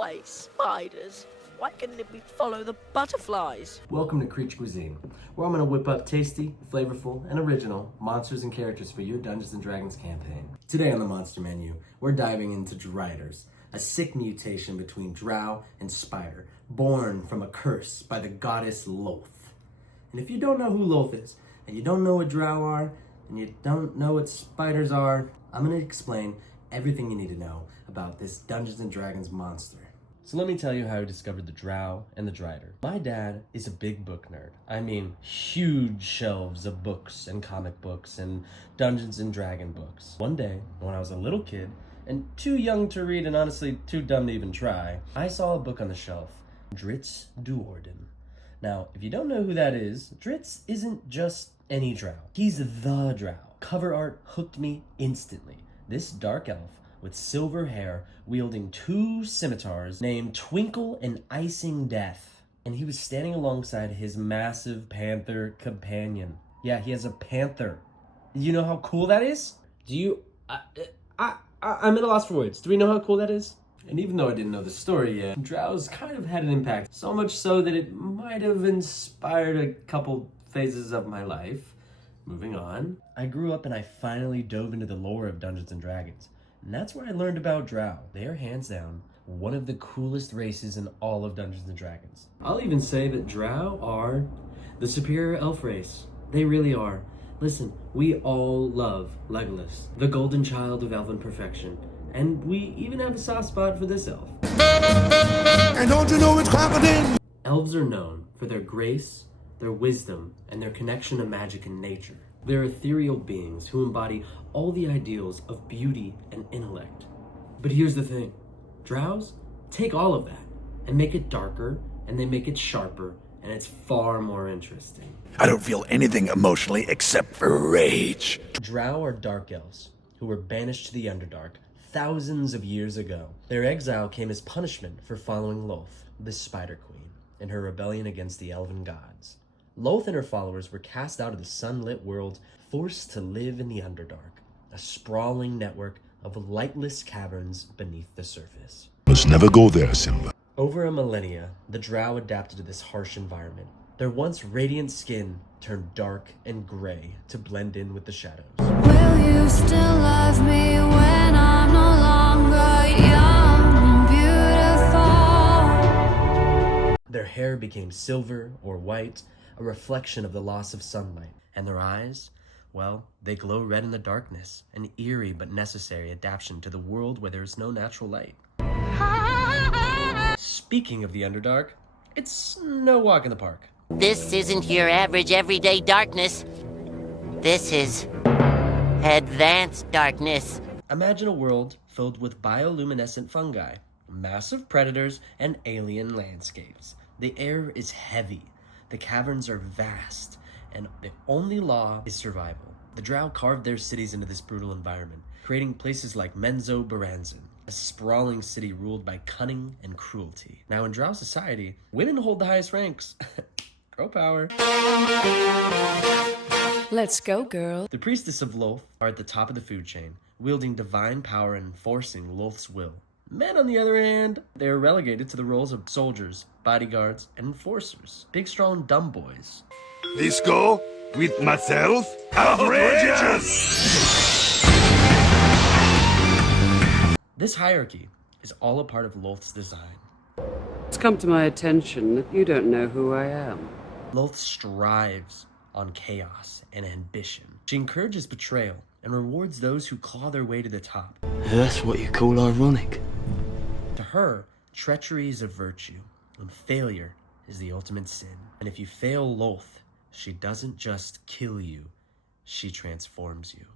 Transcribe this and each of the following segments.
Wait, spiders? Why couldn't it be follow the butterflies? Welcome to Creature Cuisine, where I'm going to whip up tasty, flavorful, and original monsters and characters for your Dungeons & Dragons campaign. Today on the monster menu, we're diving into Driders, a sick mutation between drow and spider, born from a curse by the goddess Loth. And if you don't know who Loth is, and you don't know what drow are, and you don't know what spiders are, I'm going to explain everything you need to know about this Dungeons & Dragons monster. So let me tell you how I discovered the drow and the drider. My dad is a big book nerd. I mean, huge shelves of books and comic books and Dungeons & Dragon books. One day, when I was a little kid, and too young to read and honestly too dumb to even try, I saw a book on the shelf, Dritz Duorden. Now, if you don't know who that is, Dritz isn't just any drow. He's the drow. Cover art hooked me instantly. This dark elf with silver hair, wielding two scimitars named Twinkle and Icing Death. And he was standing alongside his massive panther companion. Yeah, he has a panther. You know how cool that is? I'm at a loss for words. Do we know how cool that is? And even though I didn't know the story yet, drows kind of had an impact. So much so that it might have inspired a couple phases of my life. Moving on. I grew up and I finally dove into the lore of Dungeons & Dragons. And that's where I learned about drow. They are hands down one of the coolest races in all of Dungeons & Dragons. I'll even say that drow are the superior elf race. They really are. Listen, we all love Legolas, the golden child of elven perfection. And we even have a soft spot for this elf. And don't you know it's happening? Elves are known for their grace, their wisdom, and their connection to magic and nature. They're ethereal beings who embody all the ideals of beauty and intellect. But here's the thing. Drows take all of that and make it darker, and they make it sharper, and it's far more interesting. I don't feel anything emotionally except for rage. Drow are dark elves who were banished to the Underdark thousands of years ago. Their exile came as punishment for following Loth, the Spider Queen, in her rebellion against the elven gods. Loth and her followers were cast out of the sunlit world, forced to live in the Underdark, a sprawling network of lightless caverns beneath the surface. Must never go there, Simba. Over a millennia, the drow adapted to this harsh environment. Their once radiant skin turned dark and gray to blend in with the shadows. Will you still love me when I'm no longer young and beautiful? Their hair became silver or white, a reflection of the loss of sunlight. And their eyes, well, they glow red in the darkness, an eerie but necessary adaptation to the world where there is no natural light. Speaking of the Underdark, it's no walk in the park. This isn't your average everyday darkness. This is advanced darkness. Imagine a world filled with bioluminescent fungi, massive predators, and alien landscapes. The air is heavy, the caverns are vast, and the only law is survival. The drow carved their cities into this brutal environment, creating places like Menzo Baranzan, a sprawling city ruled by cunning and cruelty. Now in drow society, women hold the highest ranks. Girl power. Let's go, girl. The priestess of Loth are at the top of the food chain, wielding divine power and enforcing Loth's will. Men, on the other hand, they are relegated to the roles of soldiers, bodyguards, and enforcers. Big, strong, dumb boys. Disco with myself? Outrageous! This hierarchy is all a part of Loth's design. It's come to my attention that you don't know who I am. Loth strives on chaos and ambition. She encourages betrayal and rewards those who claw their way to the top. That's what you call ironic. To her, treachery is a virtue, and failure is the ultimate sin. And if you fail Loth, she doesn't just kill you, she transforms you.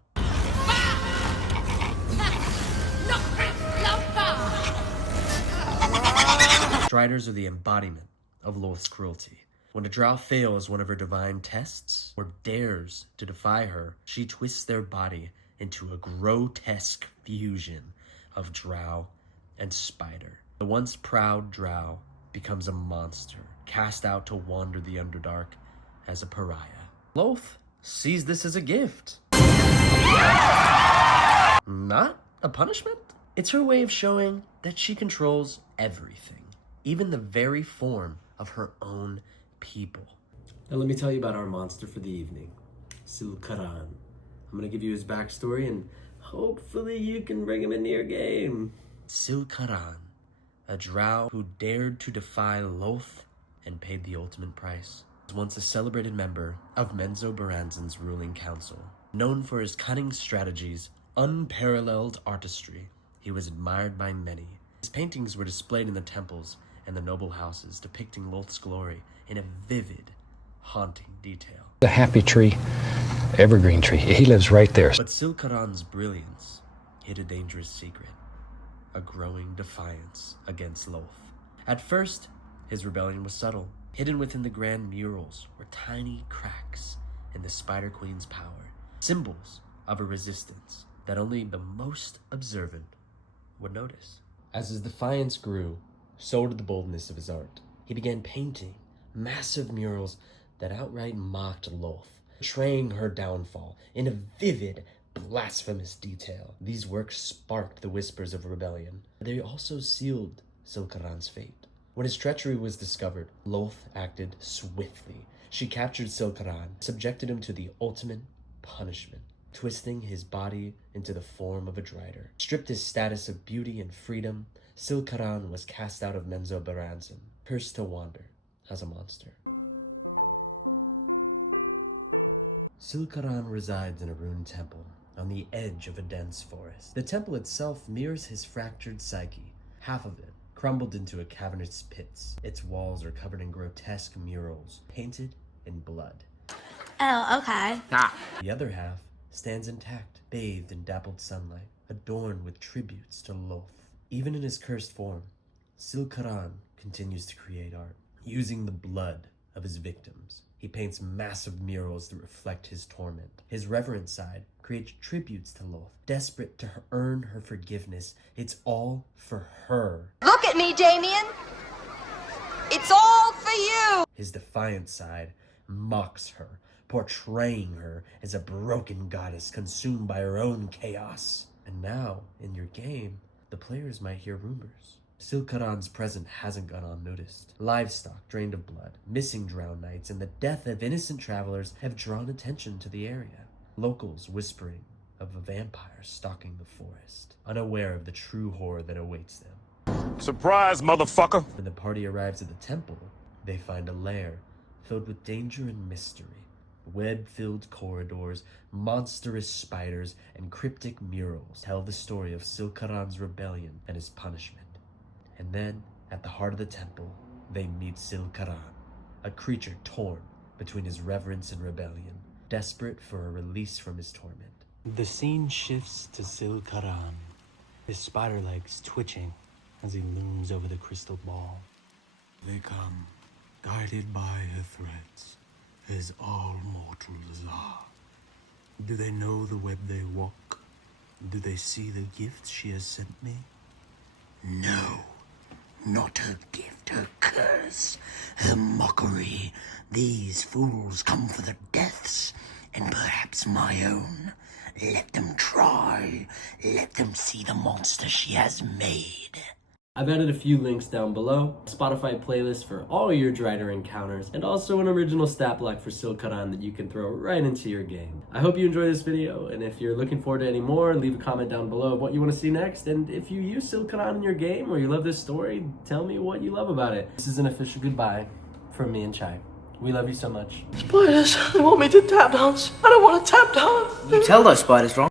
Driders are the embodiment of Loth's cruelty. When a drow fails one of her divine tests, or dares to defy her, she twists their body into a grotesque fusion of drow and spider. The once proud drow becomes a monster, cast out to wander the Underdark as a pariah. Loth sees this as a gift. Not a punishment. It's her way of showing that she controls everything, even the very form of her own people. Now let me tell you about our monster for the evening, Sylkarron. I'm gonna give you his backstory and hopefully you can bring him into your game. Sylkarron, a drow who dared to defy Loth and paid the ultimate price, was once a celebrated member of Menzoberranzan's ruling council. Known for his cunning strategies, unparalleled artistry, he was admired by many. His paintings were displayed in the temples and the noble houses, depicting Loth's glory in a vivid, haunting detail. The happy tree, evergreen tree, he lives right there. But Sylkarron's brilliance hid a dangerous secret, a growing defiance against Loth. At first, his rebellion was subtle. Hidden within the grand murals were tiny cracks in the Spider Queen's power, symbols of a resistance that only the most observant would notice. As his defiance grew, so did the boldness of his art. He began painting massive murals that outright mocked Loth, portraying her downfall in a vivid, blasphemous detail. These works sparked the whispers of rebellion. They also sealed Sylkarron's fate. When his treachery was discovered, Loth acted swiftly. She captured Sylkarron, subjected him to the ultimate punishment, twisting his body into the form of a Drider. Stripped his status of beauty and freedom, Sylkarron was cast out of Menzoberranzan, cursed to wander as a monster. Sylkarron resides in a ruined temple on the edge of a dense forest. The temple itself mirrors his fractured psyche. Half of it crumbled into a cavernous pits. Its walls are covered in grotesque murals, painted in blood. Oh, okay. The other half stands intact, bathed in dappled sunlight, adorned with tributes to Loth. Even in his cursed form, Sylkarron continues to create art. Using the blood of his victims, he paints massive murals that reflect his torment. His reverent side creates tributes to Loth, desperate to earn her forgiveness. It's all for her. Look at me, Damien! It's all for you! His defiant side mocks her, portraying her as a broken goddess consumed by her own chaos. And now, in your game, the players might hear rumors. Sylkarron's presence hasn't gone unnoticed. Livestock drained of blood, missing drow knights, and the death of innocent travelers have drawn attention to the area. Locals whispering of a vampire stalking the forest, unaware of the true horror that awaits them. Surprise, motherfucker! When the party arrives at the temple, they find a lair filled with danger and mystery. Web-filled corridors, monstrous spiders, and cryptic murals tell the story of Sylkarron's rebellion and his punishment. And then, at the heart of the temple, they meet Sylkarron, a creature torn between his reverence and rebellion, desperate for a release from his torment. The scene shifts to Sylkarron, his spider legs twitching as he looms over the crystal ball. They come, guided by her threats, as all mortals are. Do they know the web they walk? Do they see the gifts she has sent me? No, not her gift, her curse, her mockery. These fools come for the deaths, and perhaps my own. Let them try. Let them see the monster she has made. I've added a few links down below, a Spotify playlist for all your Drider encounters, and also an original stat block for Sylkarron that you can throw right into your game. I hope you enjoyed this video, and if you're looking forward to any more, leave a comment down below of what you want to see next, and if you use Sylkarron in your game or you love this story, tell me what you love about it. This is an official goodbye from me and Chai. We love you so much. Spiders, they want me to tap dance. I don't want to tap dance. You tell those spiders, Ron.